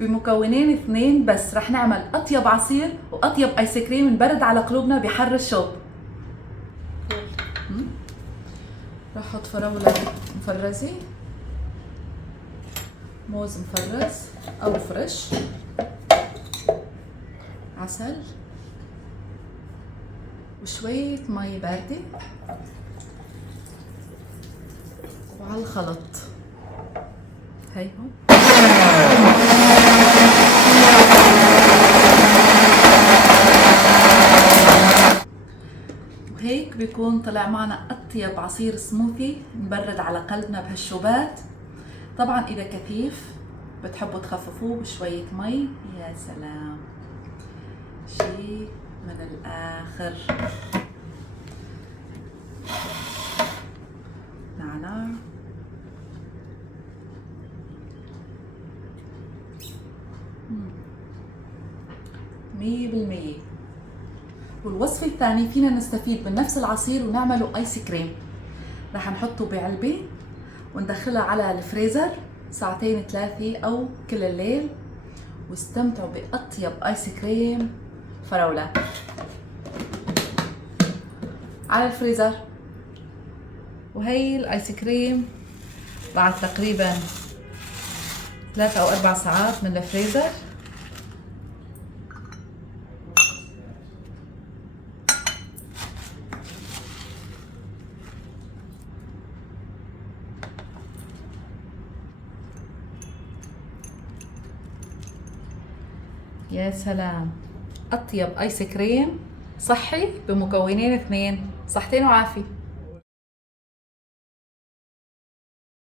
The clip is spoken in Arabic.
بمكونين اثنين بس رح نعمل اطيب عصير واطيب ايس كريم نبرد على قلوبنا بحر الشوب. رح احط فراولة مفرزة، موز مفرز او فريش، عسل وشوية مي باردة وعلى الخلط. هي هون وهيك بيكون طلع معنا اطيب عصير سموثي نبرد على قلبنا بهالشوبات. طبعا اذا كثيف بتحبوا تخففوه بشوية مي، يا سلام، شي من الاخر. نعناع، مية بالمية. والوصفة الثانية فينا نستفيد من نفس العصير ونعمله ايس كريم. رح نحطه بعلبة وندخلها على الفريزر ساعتين 3 او كل الليل، واستمتعوا بأطيب ايس كريم فراولة على الفريزر. وهي الايس كريم بعد تقريبا 3 أو 4 ساعات من الفريزر يا سلام. اطيب ايس كريم صحي بمكونين اثنين، صحتين وعافية.